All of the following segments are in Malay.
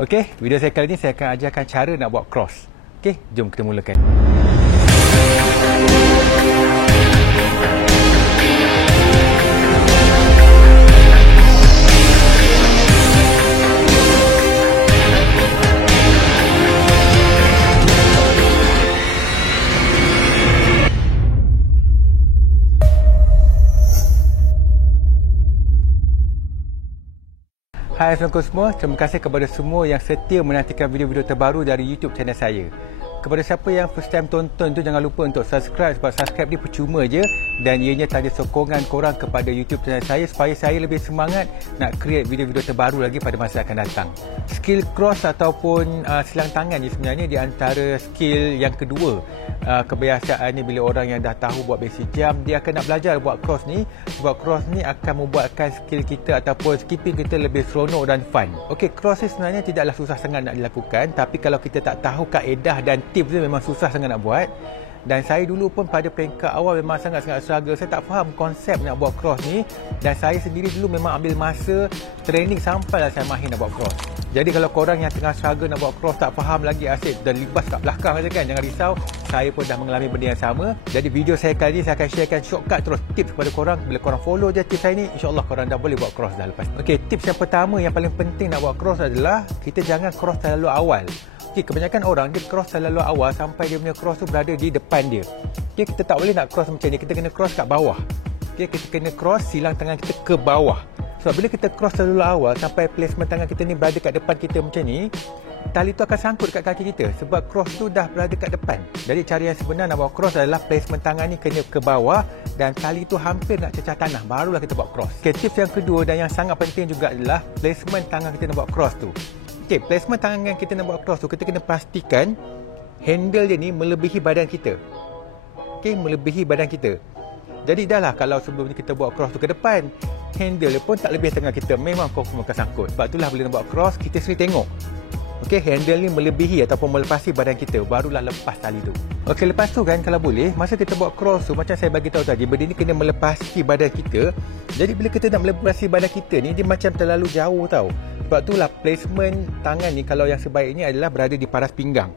Okey, video saya kali ini saya akan ajarkan cara nak buat cross. Okey, jom kita mulakan. Hai Assalamualaikum semua, terima kasih kepada semua yang setia menantikan video-video terbaru dari YouTube channel saya. Kepada siapa yang first time tonton tu, jangan lupa untuk subscribe, sebab subscribe ni percuma je dan ianya tanda sokongan korang kepada YouTube channel saya supaya saya lebih semangat nak create video-video terbaru lagi pada masa akan datang. Skill cross ataupun silang tangan ni sebenarnya di antara skill yang kedua. Kebiasaan ni bila orang yang dah tahu buat basic jump, dia akan nak belajar buat cross ni, sebab cross ni akan membuatkan skill kita ataupun skipping kita lebih seronok dan fun. Okey, cross ni sebenarnya tidaklah susah sangat nak dilakukan, tapi kalau kita tak tahu kaedah dan tips dia memang susah sangat nak buat. Dan saya dulu pun pada peringkat awal memang sangat-sangat struggle. Saya tak faham konsep nak buat cross ni, dan saya sendiri dulu memang ambil masa training sampailah saya mahir nak buat cross. Jadi kalau korang yang tengah struggle nak buat cross, tak faham lagi, asyik dan libas kat belakang saja kan, jangan risau, saya pun dah mengalami benda yang sama. Jadi video saya kali ni saya akan sharekan shortcut terus tips kepada korang. Bila korang follow je tips saya ni, insya-Allah korang dah boleh buat cross dah lepas. Okey, tips yang pertama yang paling penting nak buat cross adalah kita jangan cross terlalu awal. Okay, kebanyakan orang dia cross terlalu awal sampai dia punya cross tu berada di depan dia. Okay, kita tak boleh nak cross macam ni, kita kena cross kat bawah. Okay, kita kena cross silang tangan kita ke bawah. Sebab bila kita cross terlalu awal sampai placement tangan kita ni berada kat depan kita macam ni, tali tu akan sangkut kat kaki kita sebab cross tu dah berada kat depan. Jadi cara yang sebenar nak buat cross adalah placement tangan ni kena ke bawah dan tali tu hampir nak cecah tanah, barulah kita buat cross. Okay, tips yang kedua dan yang sangat penting juga adalah placement tangan kita nak buat cross tu. Okay, placement tangan kita nak buat cross tu, kita kena pastikan handle dia ni melebihi badan kita. Okay, melebihi badan kita. Jadi dah lah kalau sebelum ni kita buat cross tu ke depan, handle dia pun tak lebih tangan kita, memang confirm akan sangkut. Sebab itulah bila nak buat cross, kita sendiri tengok. Okay, handle ni melebihi ataupun melepasi badan kita, barulah lepas tali tu. Okay, lepas tu kan kalau boleh, masa kita buat cross tu, macam saya bagi tahu tadi, benda ni kena melepasi badan kita. Jadi bila kita nak melepasi badan kita ni, dia macam terlalu jauh tau. Sebab itulah placement tangan ni kalau yang sebaiknya adalah berada di paras pinggang.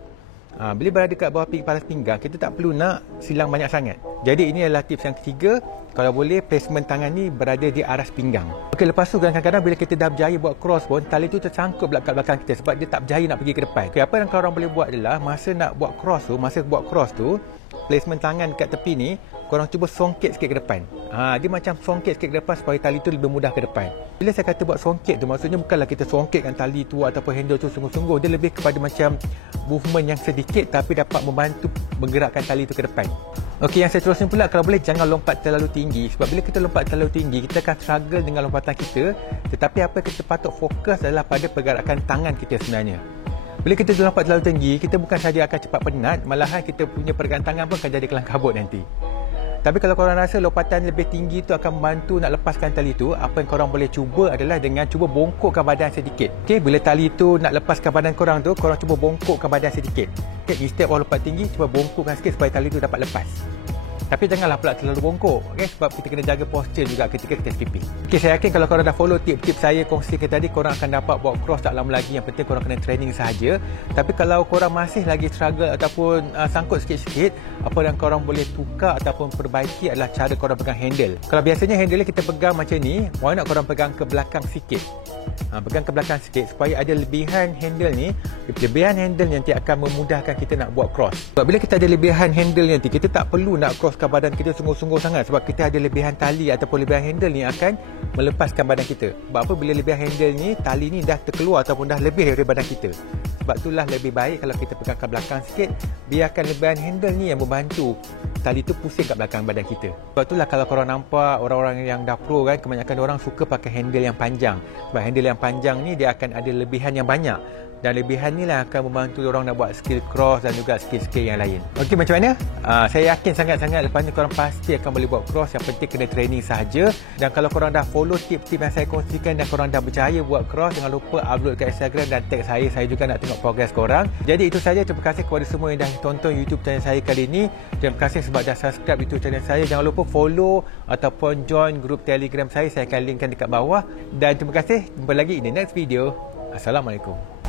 Bila berada kat bawah paras pinggang, kita tak perlu nak silang banyak sangat. Jadi ini adalah tips yang ketiga. Kalau boleh placement tangan ni berada di aras pinggang. Okey, lepas tu kadang-kadang bila kita dah berjaya buat cross pun, tali tu tersangkut kat belakang kita sebab dia tak berjaya nak pergi ke depan. Okey, apa yang korang boleh buat adalah masa nak buat cross tu, placement tangan kat tepi ni, korang cuba songket sikit ke depan. Dia macam songket sikit ke depan supaya tali tu lebih mudah ke depan. Bila saya kata buat songket tu, maksudnya bukanlah kita songketkan tali tu ataupun handle tu sungguh-sungguh. Dia lebih kepada macam movement yang sedikit tapi dapat membantu menggerakkan tali tu ke depan. Okey, yang saya teruskan pula, kalau boleh jangan lompat terlalu tinggi. Sebab bila kita lompat terlalu tinggi, kita akan struggle dengan lompatan kita. Tetapi apa yang kita patut fokus adalah pada pergerakan tangan kita sebenarnya. Bila kita lompat terlalu tinggi, kita bukan saja akan cepat penat, malahan kita punya pergerakan tangan pun akan jadi kelang kabut nanti. Tapi kalau korang rasa lompatan lebih tinggi tu akan membantu nak lepaskan tali tu, apa yang korang boleh cuba adalah dengan cuba bongkokkan badan sedikit. Okey, bila tali tu nak lepaskan badan korang tu, korang cuba bongkokkan badan sedikit. Okey, instead of lompat tinggi, cuba bongkokkan sikit supaya tali tu dapat lepas. Tapi janganlah pula terlalu bongkok, okay? Sebab kita kena jaga posture juga ketika kita skipping. Okay, saya yakin kalau korang dah follow tip-tip saya kongsikan tadi, korang akan dapat buat cross tak lama lagi. Yang penting korang kena training sahaja. Tapi kalau korang masih lagi struggle ataupun sangkut sikit-sikit, apa yang korang boleh tukar ataupun perbaiki adalah cara korang pegang handle. Kalau biasanya handle kita pegang macam ni, why not korang pegang ke belakang sikit. Pegang ke belakang sikit supaya ada lebihan handle ni. Lebihan handle nanti akan memudahkan kita nak buat cross. Sebab bila kita ada lebihan handle nanti, kita tak perlu nak crosskan badan kita sungguh-sungguh sangat. Sebab kita ada lebihan tali ataupun lebihan handle ni akan melepaskan badan kita. Sebab apa, bila lebihan handle ni, tali ni dah terkeluar ataupun dah lebih dari badan kita. Sebab itulah lebih baik kalau kita pegang ke belakang sikit, biarkan lebihan handle ni yang membantu tali tu pusing kat belakang badan kita. Sebab itulah kalau korang nampak orang-orang yang dah pro kan, kebanyakan orang suka pakai handle yang panjang. Sebab handle yang panjang ni dia akan ada lebihan yang banyak. Dan lebihan ni lah akan membantu orang nak buat skill cross dan juga skill-skill yang lain. Okey, macam mana? Saya yakin sangat-sangat lepas ni korang pasti akan boleh buat cross. Yang penting kena training sahaja. Dan kalau korang dah follow tip-tip yang saya kongsikan dan korang dah berjaya buat cross, jangan lupa upload ke Instagram dan tag saya. Saya juga nak tengok progress korang. Jadi itu saja. Terima kasih kepada semua yang dah tonton YouTube channel saya kali ini. Terima kasih sebab dah subscribe YouTube channel saya. Jangan lupa follow ataupun join grup Telegram saya. Saya akan linkkan dekat bawah. Dan terima kasih. Jumpa lagi in the next video. Assalamualaikum.